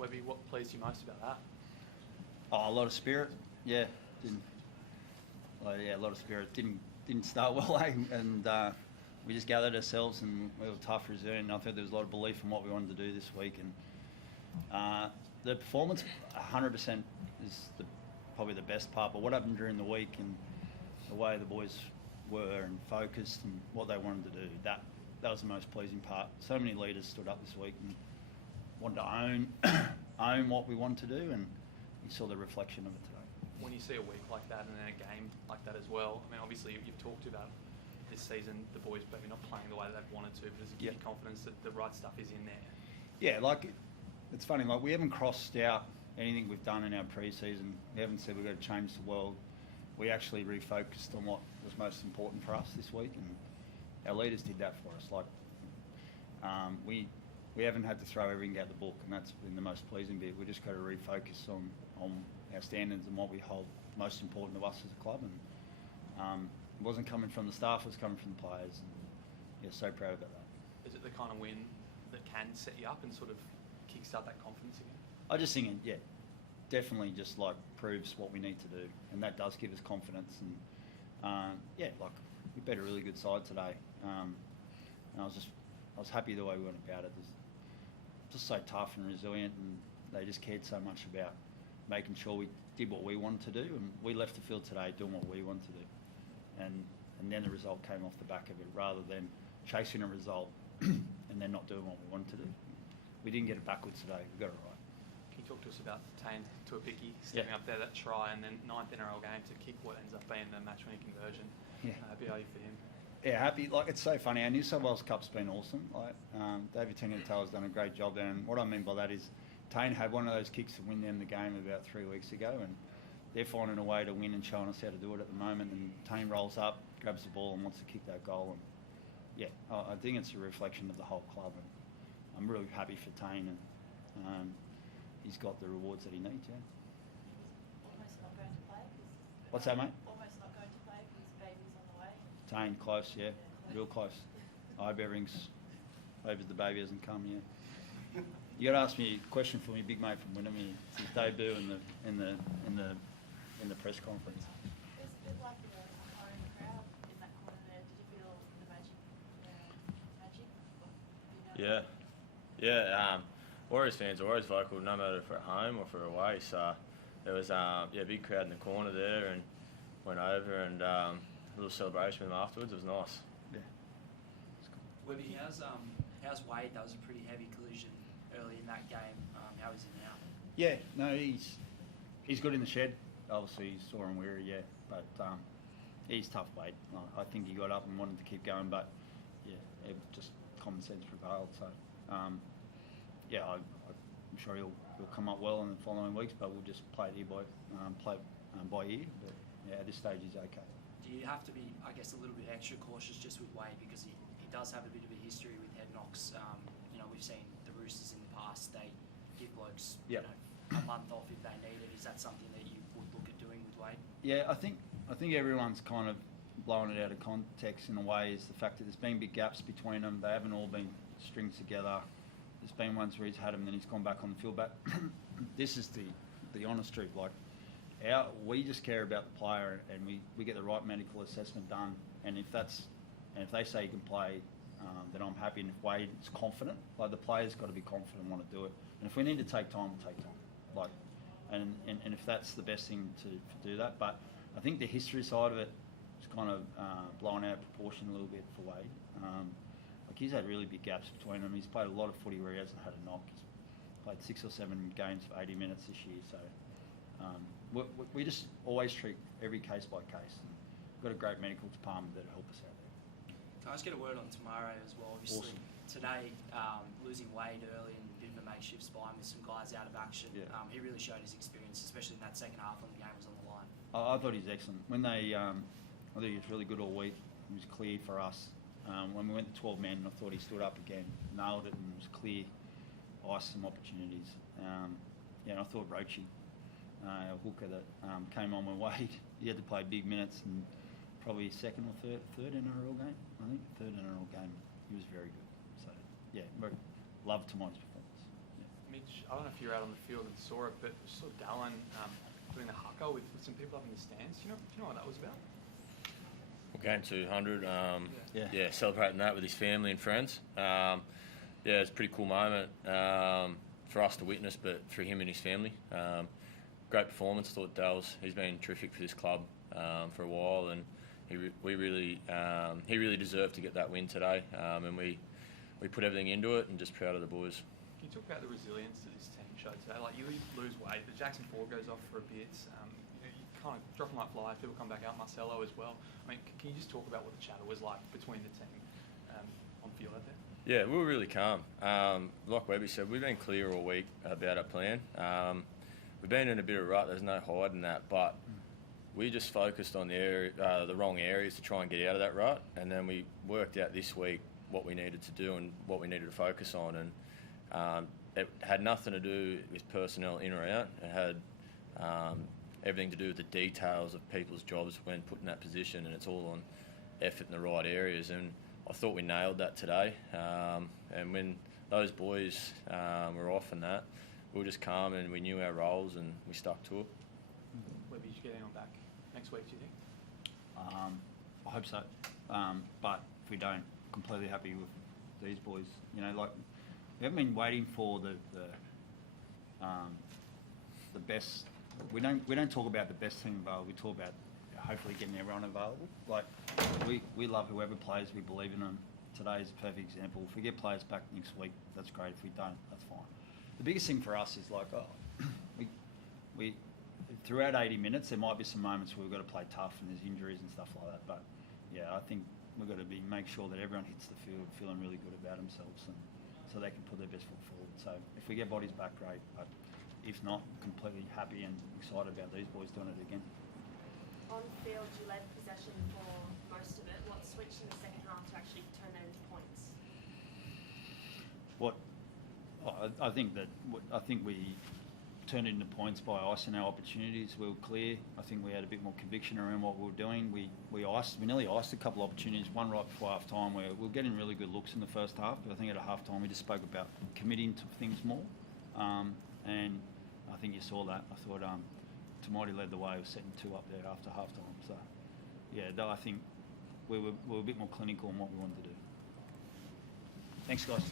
Webby, what pleased you most about that? Oh, a lot of spirit. Yeah, a lot of spirit. Didn't start well, and we just gathered ourselves and we were tough, resilient. I think there was a lot of belief in what we wanted to do this week, and the performance, 100% is probably the best part. But what happened during the week and the way the boys were and focused and what they wanted to do, that was the most pleasing part. So many leaders stood up this week and wanted to own what we wanted to do, and you saw the reflection of it today. When you see a week like that and then a game like that as well, I mean, obviously you've talked about this season, the boys maybe not playing the way they've wanted to, but does it give you confidence that the right stuff is in there? Yeah, it's funny, we haven't crossed out anything we've done in our pre-season. We haven't said we've got to change the world. We actually refocused on what was most important for us this week, and our leaders did that for us. We haven't had to throw everything out the book, and that's been the most pleasing bit. We just got to refocus on our standards and what we hold most important to us as a club. And it wasn't coming from the staff; it was coming from the players. And yeah, so proud about that. Is it the kind of win that can set you up and sort of kickstart that confidence again? I just think it, definitely just proves what we need to do, and that does give us confidence. And we beat a really good side today. And I was happy the way we went about it. Just so tough and resilient, and they just cared so much about making sure we did what we wanted to do, and we left the field today doing what we wanted to do, and then the result came off the back of it, rather than chasing a result and then not doing what we wanted to do. We didn't get it backwards today. We got it right. Can you talk to us about Tane Tuapiki stepping up there, that try, and then 9th NRL game to kick what ends up being the match-winning conversion? Yeah. Happy are you for him? Yeah, happy. It's so funny. Our New South Wales Cup's been awesome. David Tiniotala's done a great job there, and what I mean by that is Tane had one of those kicks to win them the game about 3 weeks ago, and they're finding a way to win and showing us how to do it at the moment. And Tane rolls up, grabs the ball, and wants to kick that goal. And yeah, I think it's a reflection of the whole club, and I'm really happy for Tane, and he's got the rewards that he needs. Yeah. Almost not going to play. What's that, mate? Almost not going to play because baby's on the way. Tane, close, yeah, real close. I hope everything's over. The baby hasn't come yet. You got to ask me a question for me, big mate from Wynnum. It's his debut in the press conference. It was a bit like a home crowd in that corner there. Did you feel the magic? Yeah. Warriors fans are always vocal, no matter if we're at home or if we're away. So there was a big crowd in the corner there, and went over and a little celebration with them afterwards. It was nice. Yeah. Webby, how's Wade? That was a pretty heavy collision early in that game. How is he now? Yeah, no, he's good in the shed. Obviously, he's sore and weary, yeah, but he's tough, Wade. I think he got up and wanted to keep going, but yeah, just common sense prevailed. So I'm sure he'll come up well in the following weeks, but we'll just play it ear by ear. But yeah, at this stage he's okay. Do you have to be, I guess, a little bit extra cautious just with Wade because he does have a bit of a history with head knocks? We've seen the Roosters in the past; they give blokes a month off if they need it. Is that something that you would look at doing with Wade? Yeah, I think everyone's kind of blowing it out of context in a way. Is the fact that there's been big gaps between them. They haven't all been stringed together. There's been ones where he's had them, then he's gone back on the field. But this is the honest truth. We just care about the player, and we get the right medical assessment done. And if they say he can play, then I'm happy. And if Wade is confident, the player's got to be confident and want to do it. And if we need to take time, we'll take time. And if that's the best thing to do that. But I think the history side of it is kind of blown out of proportion a little bit for Wade. He's had really big gaps between them. He's played a lot of footy where he hasn't had a knock. He's played 6 or 7 games for 80 minutes this year. So we just always treat every case by case. And we've got a great medical department that'll help us out there. Can I just get a word on tomorrow as well? Obviously, awesome. Today, losing Wade early and a bit of a makeshift spine with some guys out of action, he really showed his experience, especially in that second half when the game was on the line. I thought he was excellent. I think he was really good all week. He was clear for us. When we went to 12 men, I thought he stood up again, nailed it, and was clear. Iced some opportunities. And I thought Roachie, a hooker that came on with Wade, he had to play big minutes, and probably second or third NRL game. I think third NRL game. He was very good. So yeah, love tomorrow's performance. Yeah. Mitch, which I don't know if you're out on the field and saw it, but we saw Dallin doing the haka with some people up in the stands. Do you know what that was about? Game 200, Yeah. celebrating that with his family and friends. It's a pretty cool moment for us to witness, but for him and his family. Great performance. I thought he's been terrific for this club for a while, and he really deserved to get that win today. And we put everything into it, and just proud of the boys. Can you talk about the resilience that this team showed today? Like, you lose weight, the Jackson 4 goes off for a bit. You kind of drop them like flies. People come back out. Marcelo as well. I mean, can you just talk about what the chatter was like between the team on field out there? Yeah, we were really calm. Like Webby said, we've been clear all week about our plan. We've been in a bit of a rut. There's no hiding that, but we just focused on the wrong areas to try and get out of that rut, and then we worked out this week what we needed to do and what we needed to focus on. And it had nothing to do with personnel in or out. It had everything to do with the details of people's jobs when put in that position, and it's all on effort in the right areas. And I thought we nailed that today. And when those boys were off and that, we were just calm and we knew our roles and we stuck to it. Webby, you should get anyone back next week, do you think? I hope so. But if we don't, completely happy with these boys. You know, like, we haven't been waiting for the best. We don't talk about the best team available. We talk about hopefully getting everyone available. Like, we love whoever plays. We believe in them. Today is a perfect example. If we get players back next week, that's great. If we don't, that's fine. The biggest thing for us is like, we throughout 80 minutes, there might be some moments where we've got to play tough and there's injuries and stuff like that. But yeah, I think we've got to make sure that everyone hits the field feeling really good about themselves, and so they can put their best foot forward. So if we get bodies back, great. But if not, completely happy and excited about these boys doing it again. On field, you led possession for most of it. What switched in the second half to actually turn that into points? I think we turned it into points by icing our opportunities. We were clear. I think we had a bit more conviction around what we were doing. We nearly iced a couple of opportunities. One right before half time where we were getting really good looks in the first half, but I think at a half time we just spoke about committing to things more. And I think you saw that. I thought Tamati led the way. He was setting 2 up there after half time. So yeah, I think we were a bit more clinical in what we wanted to do. Thanks, guys.